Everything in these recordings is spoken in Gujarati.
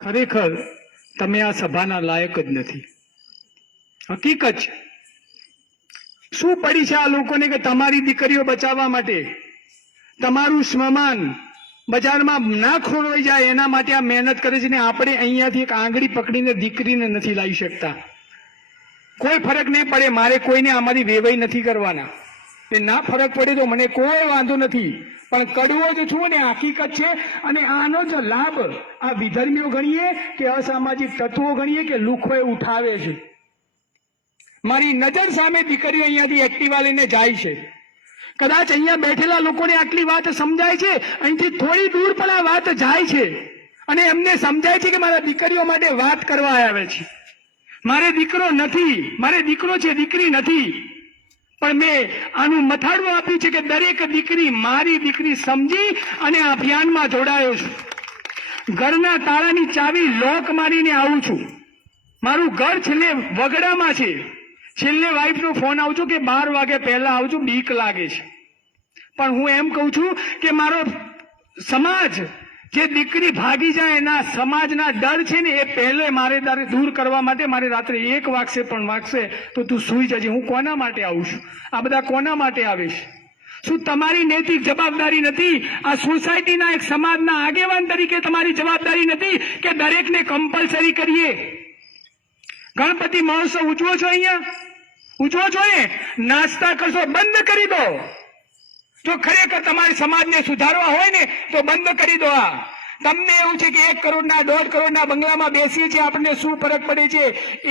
ખરેખર તમે આ સભાના લાયક જ નથી. હકીકત છે. શું પડી છે આ લોકોને કે તમારી દીકરીઓ બચાવવા માટે તમારું સ્મશાન બજારમાં ના ખોરવાઈ જાય એના માટે આ મહેનત કરે છે ને આપણે અહીંયાથી એક આંગળી પકડીને દીકરીને નથી લાવી શકતા. કોઈ ફરક નહીં પડે, મારે કોઈને આમાંથી વેવાઈ નથી કરવાના. એ ના ફરક પડે તો મને કોઈ વાંધો નથી, પણ કડવો જ છું ને હકીકત છે. અને આનો જ લાભ આ વિધર્મીઓ ગણીએ કે અસામાજિક તત્વો ગણીએ કે લુખોએ ઉઠાવે છે. મારી નજર સામે દીકરીઓ અહીંયાથી એક્ટિવા લઈને જાય છે. કદાચ અહીંયા બેઠેલા લોકોને આટલી વાત સમજાય છે, અહીંથી થોડી દૂર પણ આ વાત જાય છે અને એમને સમજાય છે કે મારા દીકરીઓ માટે વાત કરવા આવે છે. મારે દીકરો નથી, મારે દીકરો છે, દીકરી નથી. પણ મેં આનું મથાળું આપ્યું છે કે દરેક દીકરી મારી દીકરી સમજી અને આ અભિયાનમાં જોડાયો છું. ઘરના તાળાની ચાવી લોક મારીને આવું છું. મારું ઘર છેલ્લે વગડામાં છે. છેલ્લે વાઈફનો ફોન આવજો કે 12 વાગે પહેલા આવજો, બીક લાગે છે. પણ હું એમ કહું છું કે મારો સમાજ જે દીકરી ભાગી જાય એના સમાજના ડર છે ને એ પહેલે મારે દૂર કરવા માટે મારે રાત્રે 1 વાગશે પણ વાગશે તો તું સૂઈ જજે. હું કોના માટે આવું છું? આ બધા કોના માટે આવીશ? શું તમારી નૈતિક જવાબદારી નથી? આ સોસાયટીના એક સમાજના આગેવાન તરીકે તમારી જવાબદારી નથી કે દરેકને કમ્પલસરી કરીએ? ગણપતિ મહોત્સવ ઉજવો છો, અહીંયા ઉજવો છો ને, નાસ્તા કરશો બંધ કરી દો. જો ખરેખર તમારી સમાજને સુધારવા હોય ને તો બંધ કરી દો. આ તમને એવું છે કે 1 કરોડના 1.5 કરોડના બંગલામાં બેસીએ છીએ, આપણને શું ફરક પડે છે?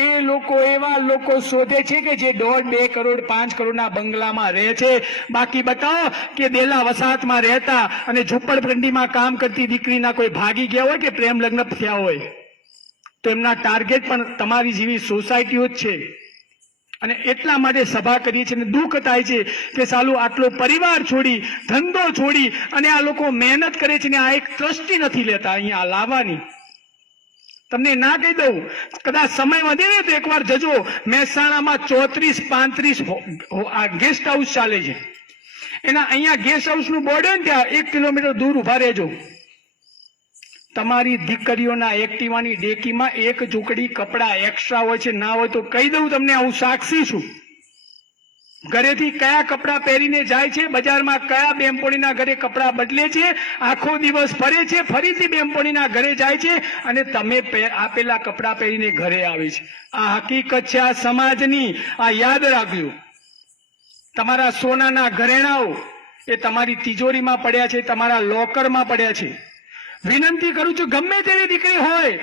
એ લોકો એવા લોકો શોધે છે કે જે 1.5, 2 કરોડ 5 કરોડના બંગલામાં રહે છે. બાકી બતાવો કે દેલા વસાહતમાં રહેતા અને ઝૂંપડપટ્ટીમાં કામ કરતી દીકરીના કોઈ ભાગી ગયા હોય કે પ્રેમ લગ્ન થયા હોય તો એમના ટાર્ગેટ પણ તમારી જેવી સોસાયટીઓ જ છે. અને એટલા માટે સભા કરીએ છીએ. દુઃખ થાય છે કે સાલું આટલો પરિવાર છોડી, ધંધો છોડી અને આ લોકો મહેનત કરે છે ને આ એક ટ્રસ્ટી નથી લેતા અહીંયા લાવવાની. તમને ના કહી દઉં, કદાચ સમય વધે ને તો એકવાર જજો. મહેસાણામાં 34-35 આ ગેસ્ટ હાઉસ ચાલે છે. એના અહીંયા ગેસ્ટ હાઉસનું બોર્ડ હોય ને ત્યાં 1 કિલોમીટર દૂર ઉભા રહેજો. તમારી દીકરીઓના એક્ટિવાની ડેકીમાં 1 ઝૂંકડી કપડા એક્સ્ટ્રા હોય છે. ના હોય તો કહી દઉં તમને, હું સાક્ષી છું. ઘરેથી કયા કપડા પહેરીને જાય છે, બજારમાં કયા બેનપણીના ઘરે કપડા બદલે છે, આખો દિવસ ફરે છે, ફરીથી બેનપણીના ઘરે જાય છે અને તમે આપેલા કપડા પહેરીને ઘરે આવે છે. આ હકીકત છે આ સમાજની. આ યાદ રાખજો. તમારા સોનાના ઘરેણાઓ એ તમારી તિજોરીમાં પડ્યા છે, તમારા લોકરમાં પડ્યા છે. વિનંતી કરું છું, ગમે તેવી દીકરી હોય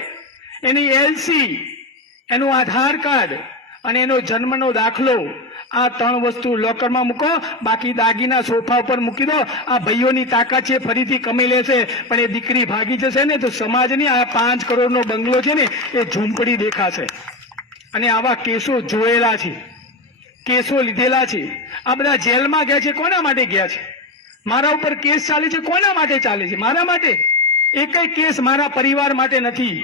એની એલસી, એનું આધાર કાર્ડ અને એનો જન્મનો દાખલો, આ 3 વસ્તુ લોકરમાં મૂકો. બાકી દાગીના સોફા ઉપર મૂકી દો. આ ભાઈઓની તાકાત છે, ફરીથી કમી લેશે. પણ એ દીકરી ભાગી જશે ને તો સમાજની આ 5 કરોડનો બંગલો છે ને એ ઝૂંપડી દેખાશે. અને આવા કેસો જોયેલા છે, કેસો લીધેલા છે. આ બધા જેલમાં ગયા છે, કોના માટે ગયા છે? મારા ઉપર કેસ ચાલે છે, કોના માટે ચાલે છે? મારા માટે. એકય કેસ મારા પરિવાર માટે નથી.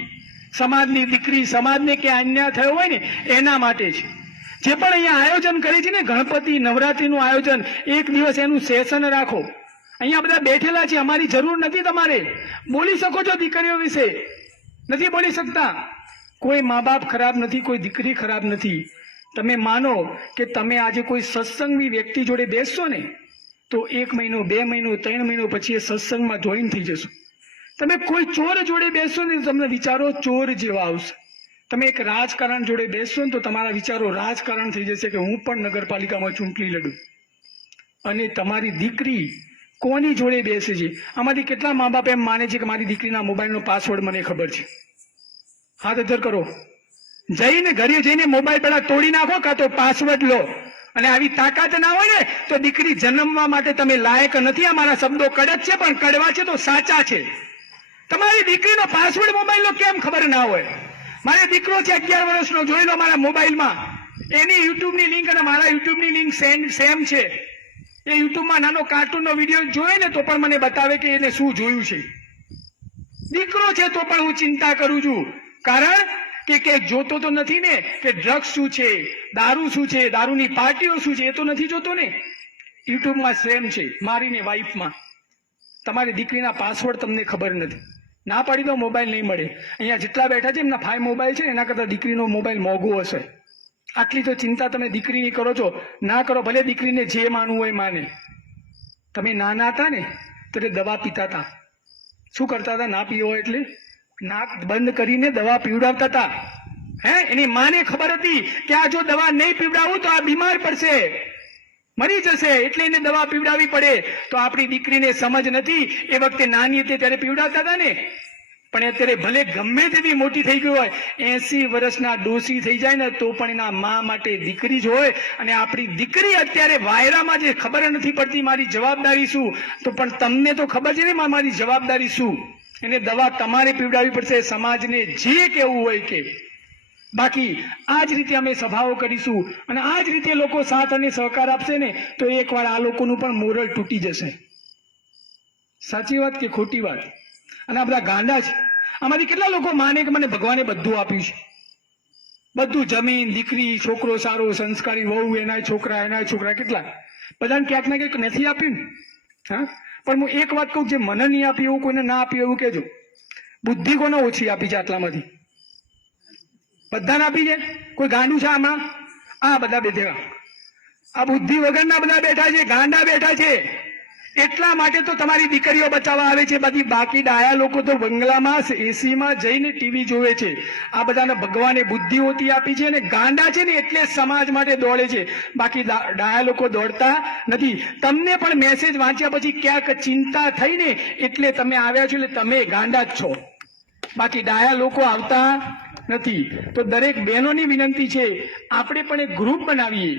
સમાજની દીકરી, સમાજને કે અન્યાય થયો હોય ને એના માટે છે. જે પણ અહીંયા આયોજન કરે છે ને, ગણપતિ નવરાત્રીનું આયોજન, 1 દિવસ એનું સેશન રાખો. અહીંયા બધા બેઠેલા છે, અમારી જરૂર નથી. તમારે બોલી શકો છો દીકરીઓ વિશે, નથી બોલી શકતા. કોઈ મા બાપ ખરાબ નથી, કોઈ દીકરી ખરાબ નથી. તમે માનો કે તમે આજે કોઈ સત્સંગી વ્યક્તિ જોડે બેસશો ને તો 1 મહિનો, 2 મહિનો, 3 મહિનો પછી એ સત્સંગમાં જોઈન થઈ જશો. તમે કોઈ ચોર જોડે બેસશો ને તમને વિચારો ચોર જેવા આવશે. તમે એક રાજકારણ જોડે બેસશો ને તો તમારા વિચારો રાજકારણ થઈ જશે કે હું પણ નગરપાલિકામાં ચૂંટણી લડું. અને તમારી દીકરી કોની જોડે બેસે છે? આમાંથી કેટલા મા બાપ એમ માને છે કે મારી દીકરીના મોબાઈલનો પાસવર્ડ મને ખબર છે? હાથ અધર કરો. જઈને ઘરે જઈને મોબાઈલ પેલા તોડી નાખો, કાં તો પાસવર્ડ લો. અને આવી તાકાત ના હોય ને તો દીકરી જન્મવા માટે તમે લાયક નથી. અમારા શબ્દો કડક છે પણ કડવા છે તો સાચા છે. તમારી દીકરીનો પાસવર્ડ મોબાઈલનો કેમ ખબર ના હોય? મારો દીકરો છે 11 વર્ષનો, જોઈ લો મારા મોબાઈલમાં. એની યુટ્યુબની લિંક અને મારા યુટ્યુબની લિંક સેમ છે. એ યુટ્યુબમાં નાનો કાર્ટૂનનો વિડીયો જોયે ને તો પણ મને બતાવે કે એને શું જોયું છે. દીકરો છે તો પણ હું ચિંતા કરું છું. કારણ કે જોતો તો નથી ને કે ડ્રગ્સ શું છે, દારૂ શું છે, દારૂની પાર્ટીઓ શું છે, એ તો નથી જોતો ને. યુટ્યુબમાં સેમ છે મારી ને વાઈફમાં. તમારી દીકરીના પાસવર્ડ તમને ખબર નથી. ના પાડી દો, મોબાઈલ નહીં મળે. અહીંયા જેટલા બેઠા છે એમના 5 મોબાઈલ છે, એના કરતાં દીકરીનો મોબાઈલ મોંઘો હશે. આટલી તો ચિંતા તમે દીકરીની કરો છો. ના કરો, ભલે દીકરીને જે માનવું હોય માને. તમે નાના હતા ને ત્યારે દવા પીતા હતા. શું કરતા હતા? ના પીવો એટલે નાક બંધ કરીને દવા પીવડાવતા હતા. એની માને ખબર હતી કે આ જો દવા નહીં પીવડાવું તો આ બીમાર પડશે, મરી જશે, એટલે એને દવા પીવડાવવી પડે. તો આપણી દીકરીને સમજ નથી. એ વખતે નાની હતી ત્યારે પીવડાવતા હતા ને. પણ અત્યારે ભલે ગમે તેવી મોટી થઈ ગઈ હોય, 80 વર્ષના ડોસી થઈ જાય ને તો પણ એના મા માટે દીકરી જ હોય. અને આપણી દીકરી અત્યારે વાયરામાં જે ખબર નથી પડતી મારી જવાબદારી શું, તો પણ તમને તો ખબર છે ને મારી જવાબદારી શું. એને દવા તમારે પીવડાવવી પડશે, સમાજને જે કેવું હોય કે. બાકી આ જ રીતે અમે સભાઓ કરીશું અને આ જ રીતે લોકો સાથ અને સહકાર આપશે ને તો એકવાર આ લોકોનું પણ મોરલ તૂટી જશે. સાચી વાત કે ખોટી વાત? અને આ બધા ગાંડા છે. આમાંથી કેટલા લોકો માને કે મને ભગવાને બધું આપ્યું છે, બધું, જમીન, દીકરી, છોકરો સારો, સંસ્કારી, વહુ, એના છોકરા, કેટલા બધાને ક્યાંક ને ક્યાંક નથી આપ્યું ને. હા, પણ હું એક વાત કહું, જે મને નહીં આપી એવું કોઈને ના આપ્યું એવું કહેજો. બુદ્ધિ કોને ઓછી આપી છે આટલામાંથી? બધાને આપી છે. કોઈ ગાંડું છે આમાં? આ બધા બેઠા, આ બુદ્ધિ વગરના બધા બેઠા છે, ગાંડા બેઠા છે. એટલા માટે તો તમારી દીકરીઓ બચાવવા આવે છે. બધી બાકી ડાયા લોકો તો બંગલામાં એસીમાં જઈને ટીવી જોવે છે. આ બધાને ભગવાને બુદ્ધિ ઓછી આપી છે અને ગાંડા છે ને એટલે સમાજ માટે દોડે છે. બાકી ડાયા લોકો દોડતા નથી. તમને પણ મેસેજ વાંચ્યા પછી ક્યાંક ચિંતા થઈને એટલે તમે આવ્યા છો, એટલે તમે ગાંડા જ છો. બાકી ડાયા લોકો આવતા નથી. તો દરેક બહેનોની વિનંતી છે, આપણે પણ એક ગ્રુપ બનાવીએ.